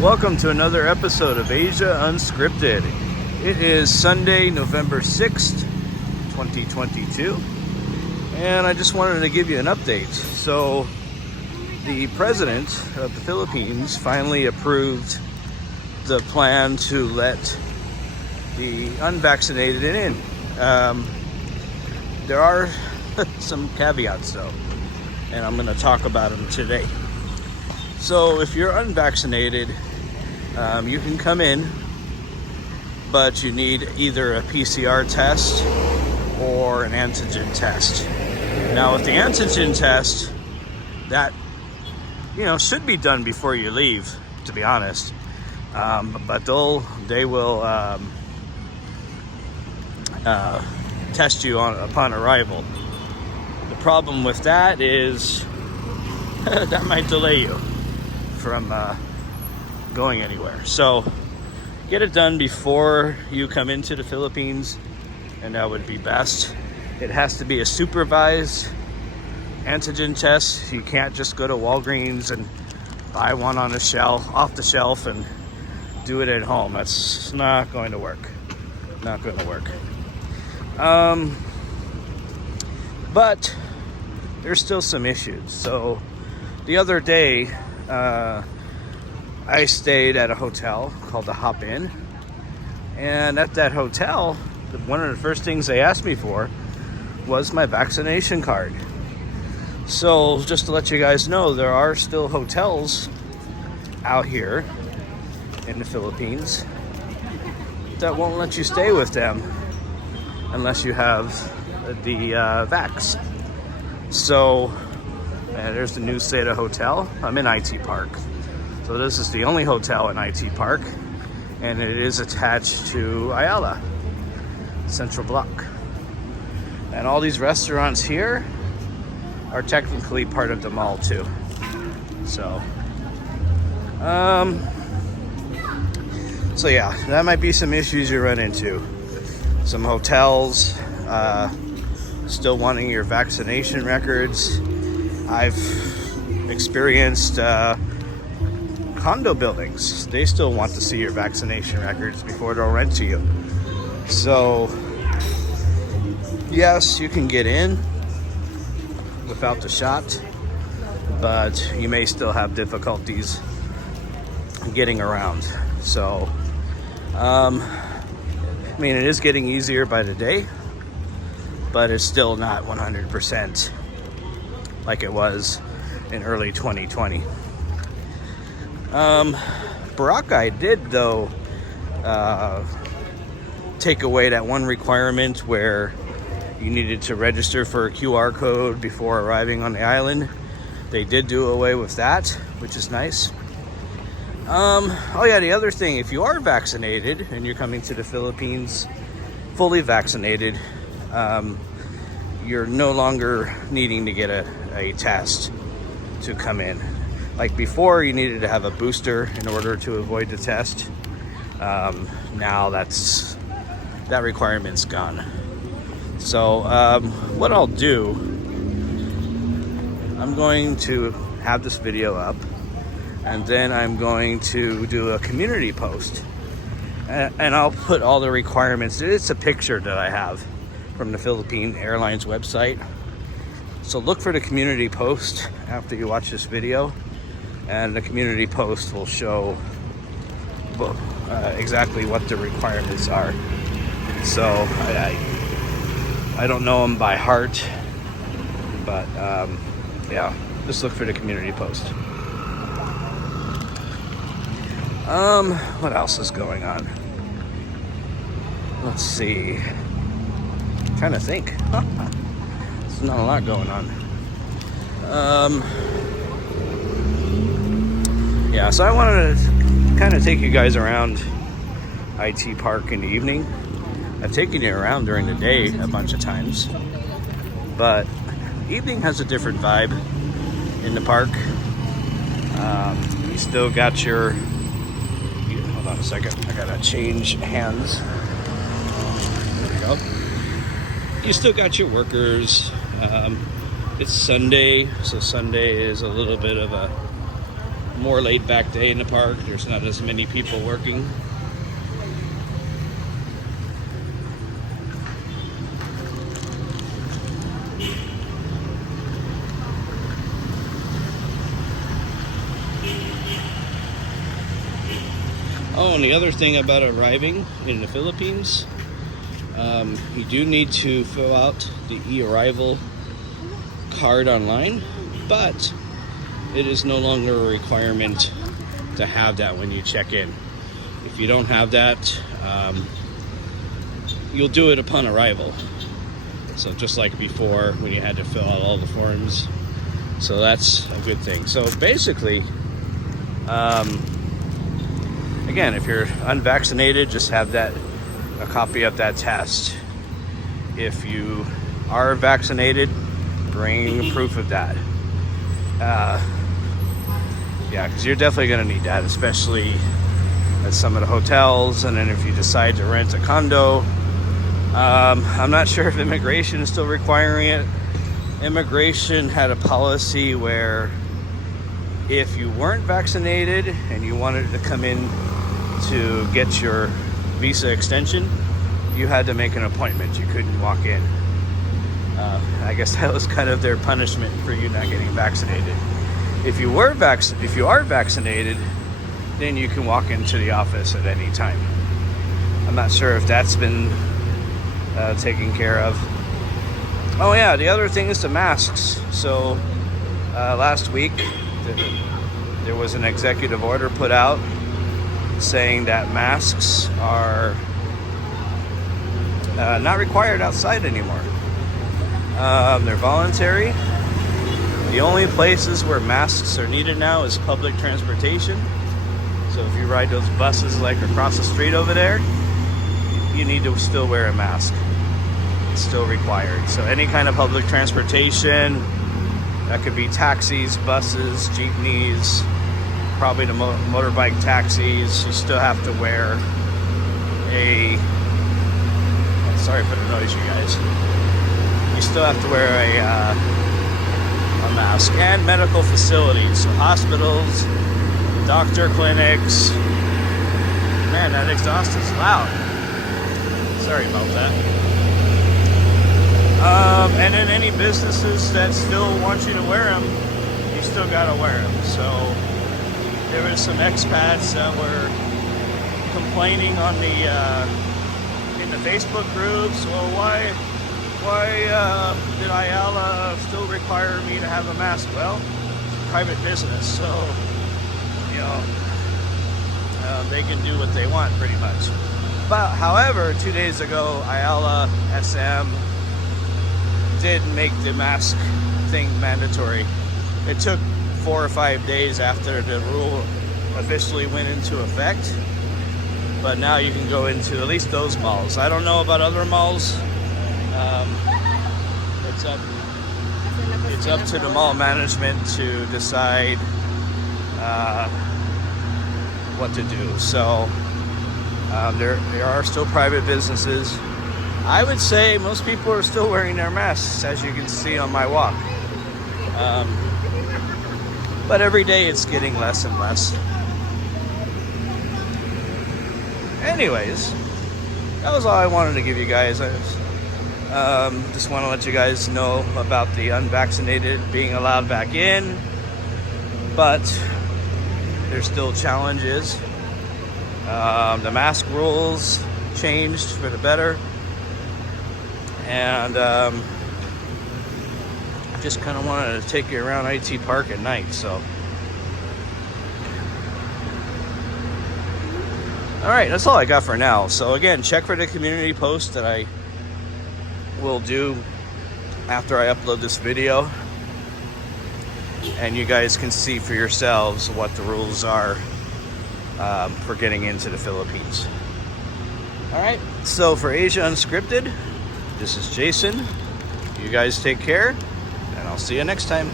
Welcome to another episode of Asia Unscripted. It is Sunday, November 6th, 2022, and I just wanted to give you an update. So, the president of the Philippines finally approved the plan to let the unvaccinated in. There are some caveats though, and I'm going to talk about them today. So if you're unvaccinated, you can come in, but you need either a PCR test or an antigen test. Now with the antigen test, that should be done before you leave, to be honest. But they will test you upon arrival. The problem with that is that might delay you from going anywhere. So get it done before you come into the Philippines, and that would be best. It has to be a supervised antigen test. You can't just go to Walgreens and buy one on the shelf, off the shelf, and do it at home. That's not going to work. Not going to work. But there's still some issues. So the other day, I stayed at a hotel called the Hop Inn, and at that hotel, one of the first things they asked me for was my vaccination card. So just to let you guys know, there are still hotels out here in the Philippines that won't let you stay with them unless you have the vax. So there's the new Seda Hotel. I'm in ITAT Park. So this is the only hotel in ITAT Park, and it is attached to IALA Central Block. And all these restaurants here are technically part of the mall too. So, yeah, that might be some issues you run into. Some hotels still wanting your vaccination records. I've experienced condo buildings. They still want to see your vaccination records before they'll rent to you. So, yes, you can get in without the shot, but you may still have difficulties getting around. So, it is getting easier by the day, but it's still not 100% like it was in early 2020. Boracay did, though, take away that one requirement where you needed to register for a QR code before arriving on the island. They did do away with that, which is nice. The other thing, if you are vaccinated and you're coming to the Philippines fully vaccinated, you're no longer needing to get a test to come in. Like before, you needed to have a booster in order to avoid the test. Now that requirement's gone. So what I'll do, I'm going to have this video up, and then I'm going to do a community post, and I'll put all the requirements. It's a picture that I have from the Philippine Airlines website. So look for the community post after you watch this video, and the community post will show exactly what the requirements are. So I don't know them by heart, but just look for the community post. What else is going on? Let's see. I'm trying to think. There's not a lot going on. So I wanted to kind of take you guys around ITAT Park in the evening. I've taken you around during the day a bunch of times, but evening has a different vibe in the park. You still got your... Hold on a second. I gotta change hands. There we go. You still got your workers. It's Sunday, so Sunday is a little bit of a more laid back day in the park. There's not as many people working. Oh, and the other thing about arriving in the Philippines, you do need to fill out the EArrival Card online, but it is no longer a requirement to have that when you check in. If you don't have that, you'll do it upon arrival. So just like before when you had to fill out all the forms. So that's a good thing. So basically, again, if you're unvaccinated, just have a copy of that test. If you are vaccinated, bring proof of that. Yeah, because you're definitely going to need that, especially at some of the hotels. And then if you decide to rent a condo, I'm not sure if immigration is still requiring it. Immigration had a policy where if you weren't vaccinated and you wanted to come in to get your visa extension, you had to make an appointment. You couldn't walk in. I guess that was kind of their punishment for you not getting vaccinated. If you are vaccinated, then you can walk into the office at any time. I'm not sure if that's been taken care of. Oh yeah, the other thing is the masks. So last week there was an executive order put out saying that masks are not required outside anymore. They're voluntary. The only places where masks are needed now is public transportation. So if you ride those buses like across the street over there, you need to still wear a mask. It's still required. So any kind of public transportation, that could be taxis, buses, jeepneys, probably the motorbike taxis, you still have to wear a... Sorry for the noise, you guys. You still have to wear a mask. And medical facilities, so hospitals, doctor clinics. Man, that exhaust is loud. Sorry about that. And then any businesses that still want you to wear them, you still gotta wear them. So there were some expats that were complaining on in the Facebook groups. Well, why did IALA still require me to have a mask? Well, it's a private business, so you know they can do what they want pretty much. But however, 2 days ago, IALA SM did make the mask thing mandatory. It took 4 or 5 days after the rule officially went into effect, but now you can go into at least those malls. I don't know about other malls. It's up to the mall management to decide what to do. So there are still private businesses. I would say most people are still wearing their masks, as you can see on my walk. But every day it's getting less and less. Anyways, that was all I wanted to give you guys. Just want to let you guys know about the unvaccinated being allowed back in, but there's still challenges. The mask rules changed for the better, and just kind of wanted to take you around ITAT Park at night. So all right, that's all I got for now. So again, check for the community post that I will do after I upload this video, and you guys can see for yourselves what the rules are for getting into the Philippines. All right, so for Asia Unscripted, this is Jason. You guys take care, and I'll see you next time.